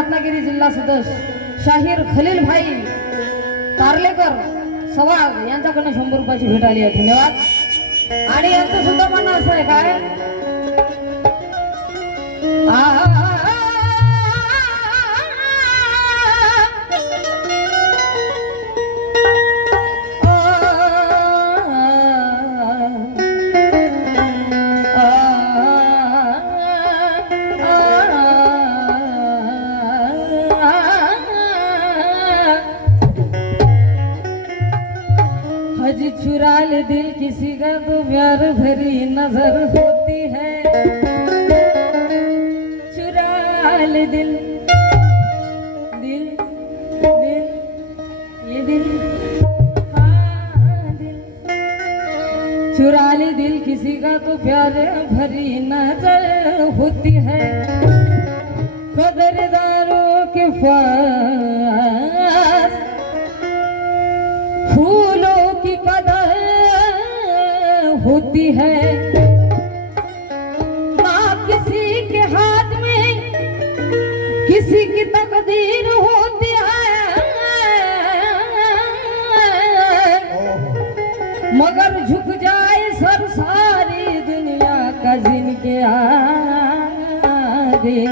रत्नागिरी जिल्हा सदस्य शाहीर खलील भाई तारलेकर सवाग यांच्याकडनं शंभर रुपयाची भेट आली आहे. धन्यवाद. आणि यांचं सुद्धा म्हणणं असं आहे काय? हज चुरा ले दिल किसी का तो प्यार भरी नजर होती है। चुरा ले दिल दिल दिल ये दिल हाँ दिल। चुरा ले दिल किसी का तो प्यार भरी नजर होती है। कदरदारों के पास है। माँ किसी के हाथ में किसी की तकदीर होती है। मगर झुक जाए सर सारी दुनिया का जिनके आगे।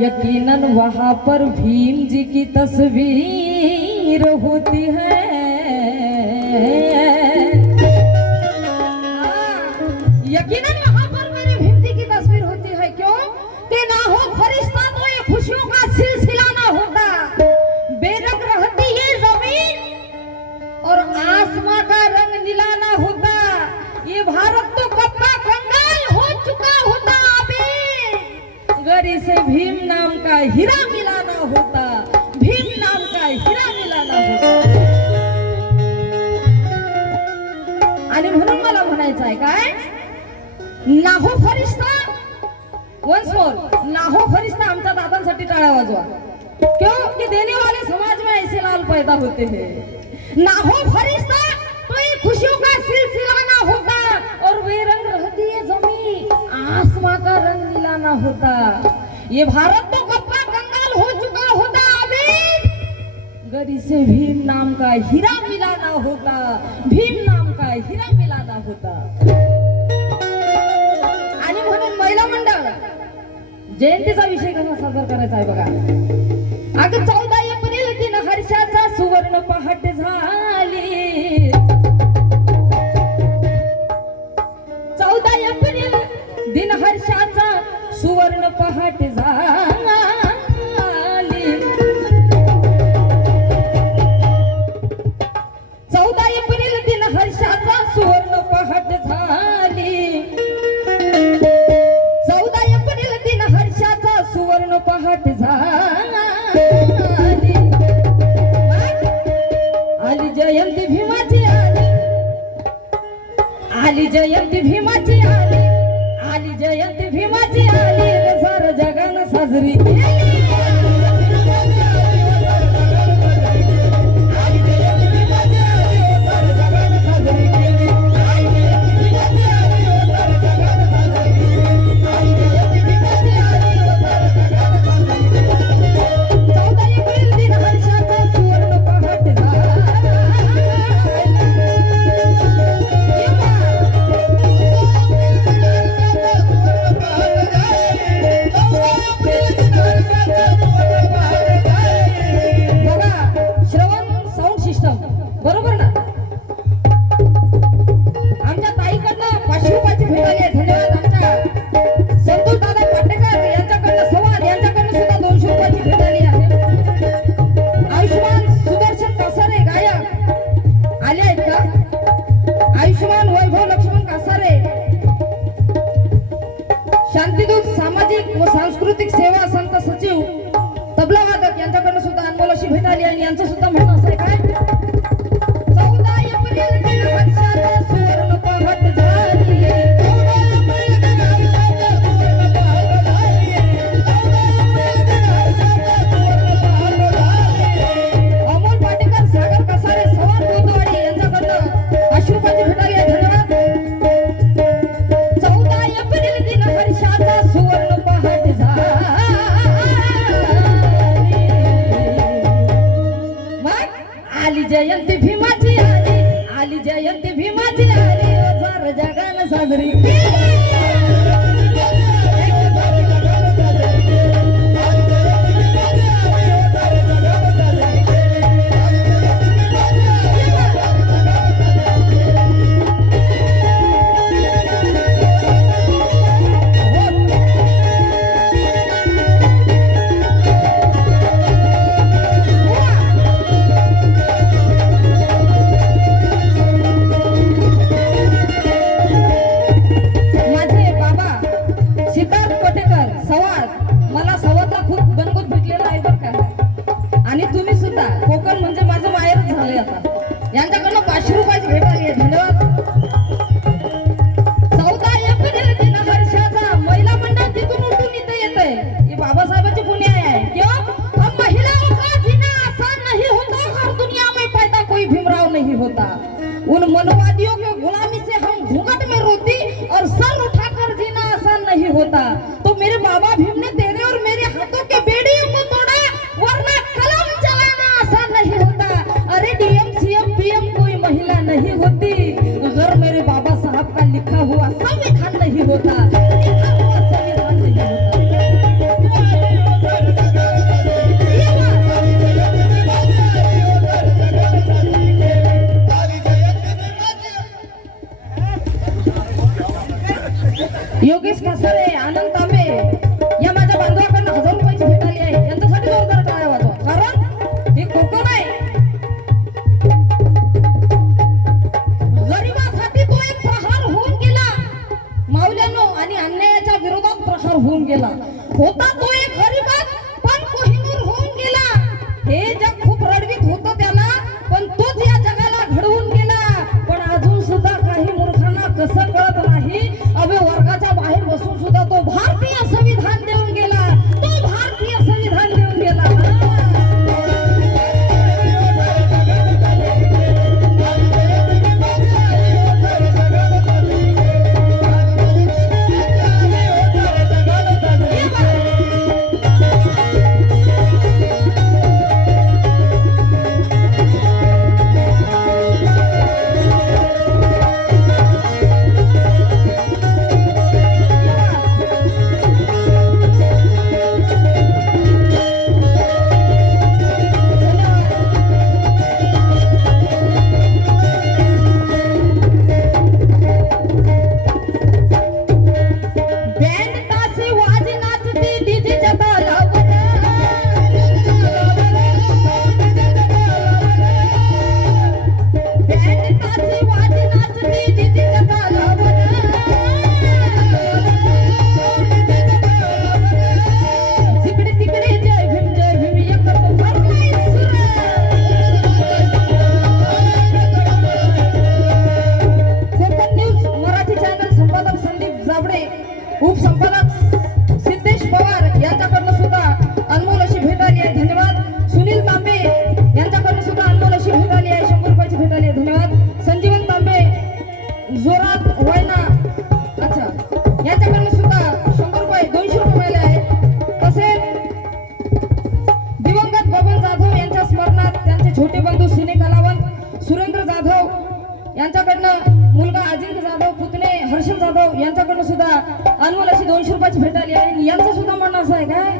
यकीनन वहां पर भीम जी की तस्वीर होती है। यकीनन वहां पर मेरे भीम की तस्वीर होती है। क्यों? कि ना हो फरिश्ता तो ये खुशियों का सिलसिला ना होता। बेरंग रहती ये जमीन और आसमां का रंग नीला ना होता। ये भारत तो कप्पा कंगाल हो चुका होता अभी गरी से भीम नाम का हीरा मिला ना होता भीम नाम का हीरा मिला ना होता। आणि म्हणून मला म्हणायचं आहे काय? नाहो फरिश्ता. वन्स मोर नाहो फरिश्ता आमच्या दादांसाठी टाळा वाजवा. क्यों? कि देने वाले समाज में ऐसे लाल पैदा होते हैं. नाहो फरिश्ता तो ये खुशियों का सिलसिला ना होता. और बेरंग रहती है जमी आसमां का रंग नीला ना होता. ये भारत तो कप्पा कंगाल हो चुका होता अभी गरी से भीम नाम का हीरा मिला ना होता. भीम नाम का हीरा मिला ना होता. जयंतीचा विषय कसा साजरा करायचा आहे बघा. अगं चौदा एप्रिल दिन हर्षाचा सुवर्ण पहाट झाली. सांस्कृतिक सेवा மாதிரி योगेश कासारे आनंद तांबे या माझ्या बांधवाकडनं हजार रुपयाची भेट आली आहे यांच्यासाठी जोरदार टाळ्या वाजव. कारण हे कोकण आहे. गरिबासाठी तो एक प्रहार होऊन गेला. माऊल्यानो आणि अन्यायाच्या विरोधात प्रहार होऊन गेला. होता जाधव यांच्याकडून सुद्धा अनमोल अशी दोनशे रुपयाची भेट आली आहे. यांचं सुद्धा म्हणणं असं आहे काय?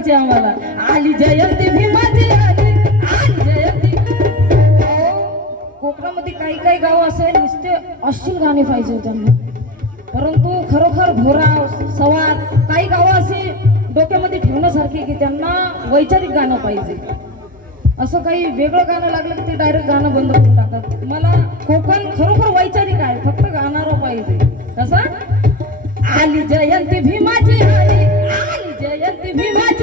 पाहिजे आम्हाला. आली जयंती भीमाची आली आली जयंती. कोकणामध्ये काही काही गाव असे नुसते अश्चिल गाणे पाहिजे त्यांना परंतु खरोखर भोराव सवार काही गावं असे डोक्यामध्ये ठेवण्यासारखे की त्यांना वैचारिक गाणं पाहिजे. असं काही वेगळं गाणं लागलं की ते डायरेक्ट गाणं बंद करून टाकतात. मला कोकण खरोखर वैचारिक आहे फक्त गाणारं पाहिजे. कसं? आली जयंती भीमाची आली जयंती भीमाची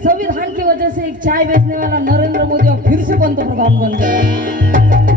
संविधान की वजह से एक चाय बेचने वाला नरेंद्र मोदी अब फिर से पंतप्रधान बन गए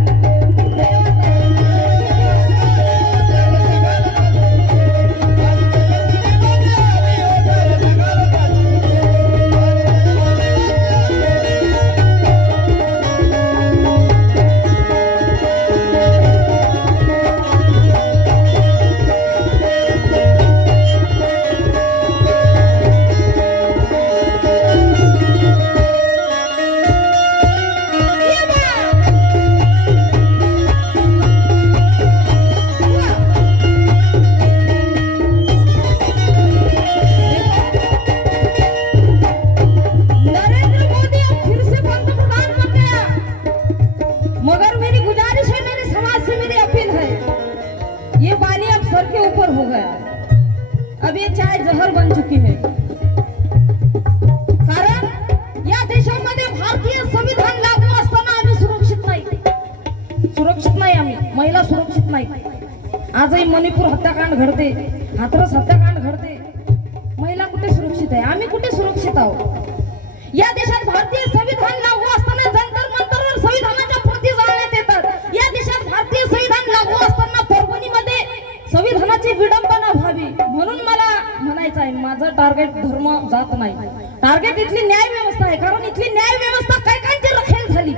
टार्गेट इथली न्याय व्यवस्था आहे. कारण इथली न्याय व्यवस्था काय कायची रखेल झाली.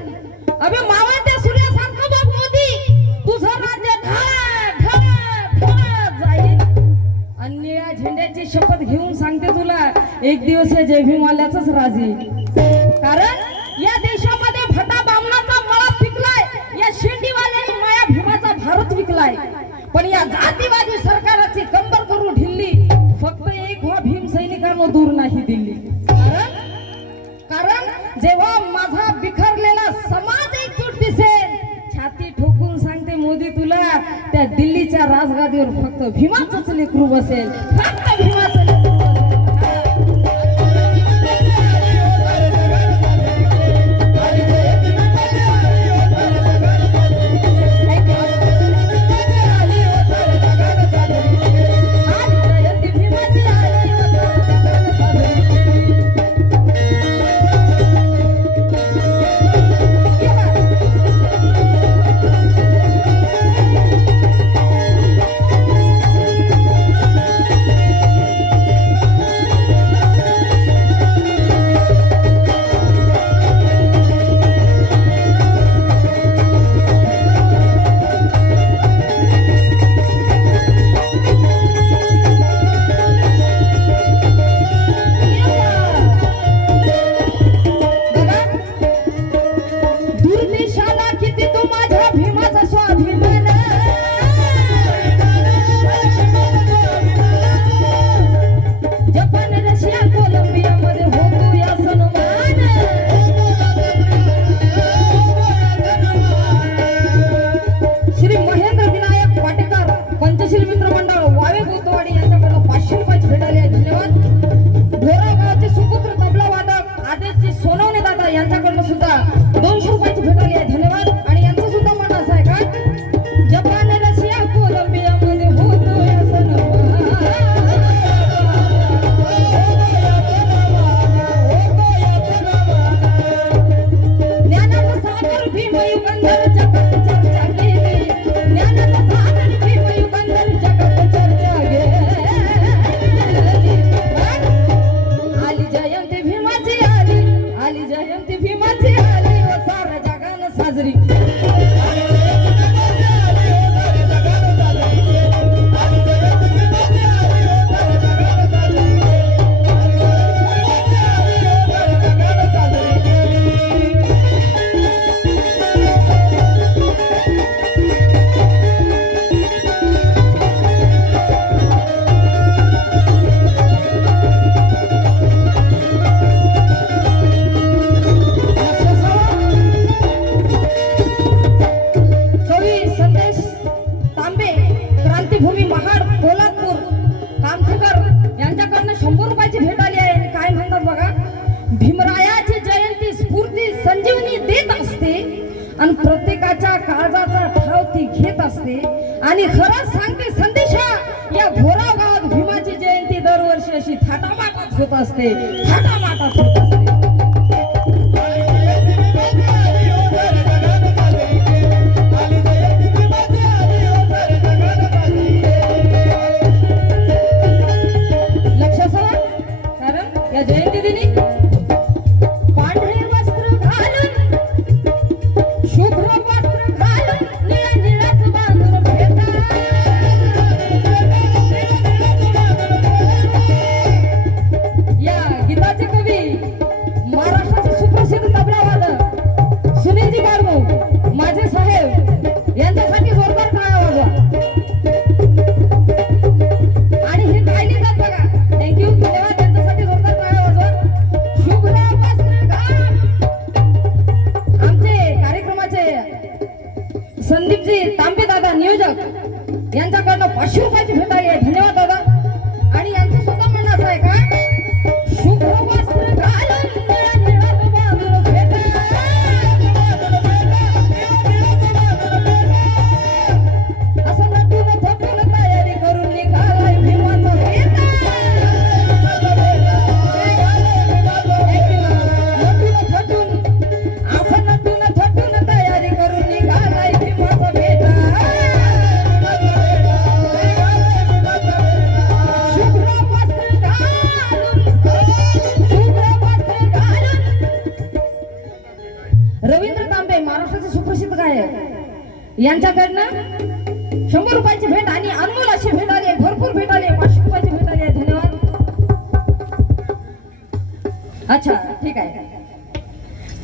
अभि मावळ त्या सूर्यासारखं बघ मोदी. तुझं राज्य जाईल. आणि निळ्या झेंड्याची शपथ घेऊन सांगते तुला एक दिवस हे जय भीमवाल्याच राज येईल. कारण या देशामध्ये फटा बामणाचा मळा पिकलाय या शेंडीवाल्यांनी माया भीमाचा भारत विकलाय. पण या जातीवादी सरकाराची कंबर करून ढिल्ली कर्म दूर नाही दिली कारण? कारण जेव्हा माझा बिखरलेला समाज एकजूट दिसेल छाती ठोकून सांगते मोदी तुला त्या दिल्लीच्या राजगादीवर फक्त भीमाचच लेकरू बसेल फक्त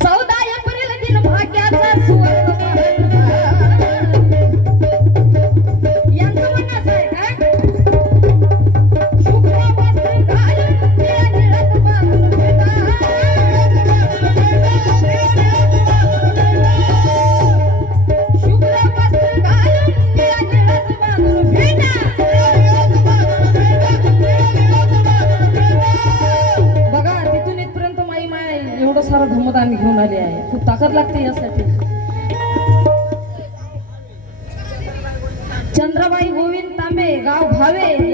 ಸೌದಾಯ ಪುರಿಲ ದಿನ ಭಾಗ್ಯಾಚ ಸುವರ್ಣ साखर लागते यासाठी. चंद्रबाई गोविंद तांबे गाव भावे.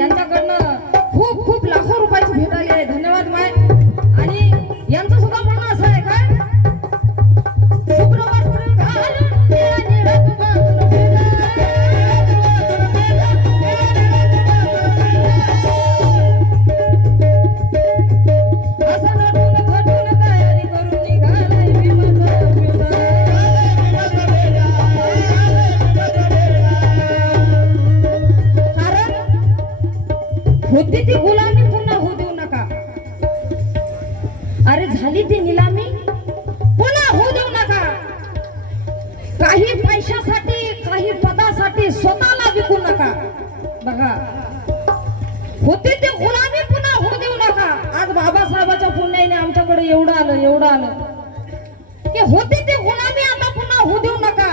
की होती ती गुलामी आता पुन्हा होऊ देऊ नका.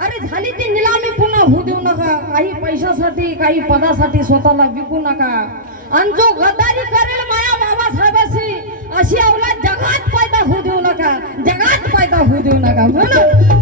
अरे झाली ती निलामी पुन्हा होऊ देऊ नका. काही पैशासाठी काही पदासाठी स्वतःला विकू नका. आणि जो गदारी करेल माया बाबासाहेबाशी अशी अवलाद जगात फायदा होऊ देऊ नका. जगात फायदा होऊ देऊ नका. म्हणून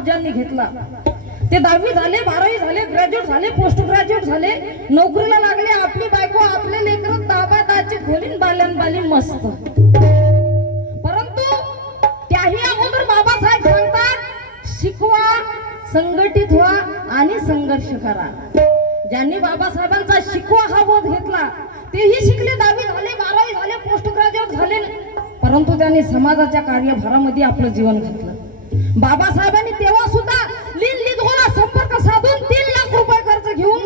शोध ज्यांनी घेतला. ते दहावी झाले बारावी झाले ग्रॅज्युएट झाले पोस्ट ग्रॅज्युएट झाले. नोकरीला लागले आपली बायको आपले लेकर ताबा ताची खोलीन बाल्यान बाली मस्त. परंतु त्याही अगोदर बाबासाहेब सांगतात शिकवा संघटित व्हा आणि संघर्ष करा. ज्यांनी बाबासाहेबांचा शिकवा हा बोध घेतला तेही शिकले दहावी झाले बारावी झाले पोस्ट ग्रॅज्युएट झाले. परंतु त्यांनी समाजाच्या कार्यभारामध्ये आपलं जीवन घेतलं. बाबासाहेबांनी तेव्हा सुद्धा लिन संपर्क साधून तीन लाख रुपये कर्ज घेऊन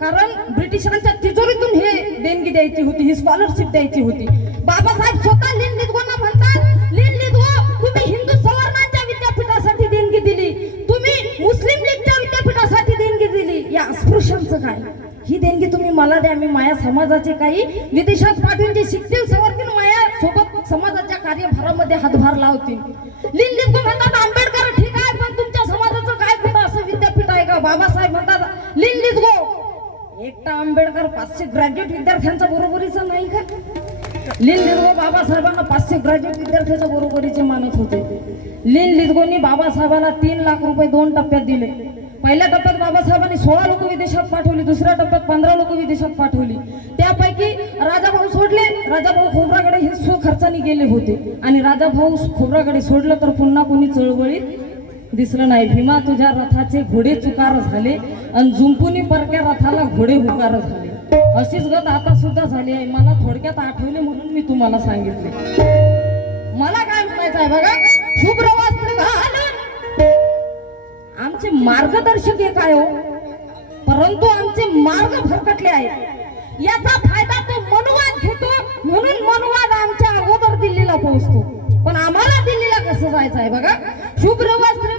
कारण ब्रिटिशांच्या तिजोरीतून हे देणगी द्यायची होती ही स्कॉलरशिप द्यायची होती. बाबासाहेब स्वतः लिन लिदगोंना म्हणतात लिन लिदगो तुम्ही हिंदू सवर्णांच्या विद्यापीठासाठी देणगी दिली. तुम्ही मुस्लिम लीगच्या विद्यापीठासाठी देणगी दिली. या अस्पृश्यांचं काय? ही देणगी तुम्ही मला द्या मी माया समाजाचे काही विदेशात पाठवून जे शिकतील सवर्गीन माया सोबत समाजात कार्यभारामध्ये हातभार लावतील. लिन म्हणतात आंबेडकर ठीक आहे पण तुमच्या समाजाचं काय कुठं असं विद्यापीठ आहे का? बाबासाहेब म्हणतात लिन गो हो. एकटा आंबेडकर पाचशे ग्रॅज्युएट विद्यार्थ्यांचा बरोबरीचा नाही का? लीन लिदगो हो, बाबासाहेबांना पाचशे ग्रॅज्युएट विद्यार्थ्याच्या बरोबरीचे मानत होते. लिन लिदगोनी बाबासाहेबांना तीन लाख रुपये दोन टप्प्यात दिले. पहिल्या टप्प्यात बाबासाहेबांनी सोळा लोक विदेशात पाठवली दुसऱ्या टप्प्यात पंधरा लोक विदेशात पाठवली. त्यापैकी राजा सोडले राजाभाऊ खोबराकडे हे स्वखर्चाने गेले होते. आणि राजाभाऊ खोबराकडे सोडलं तर पुन्हा कोणी चळवळीत दिसलं नाही. भीमा तुझ्या रथाचे घोडे चुकार झाले आणि जुंपुनी परक्या रथाला घोडे हुकार झाले. अशीच गत आता सुद्धा झाली आहे. मला थोडक्यात आठवले म्हणून मी तुम्हाला सांगितले. मला काय म्हणायचं आहे बघा? शुभ्र वस्त्र आमचे मार्गदर्शक एक आहे हो. परंतु आमचे मार्ग भरकटले आहेत. याचा फायदा तो मनुवाद घेतो म्हणून मनुवाद आमच्या अगोदर दिल्लीला पोहोचतो. पण आम्हाला दिल्लीला कसं जायचं आहे बघा? शुभ्र वस्त्र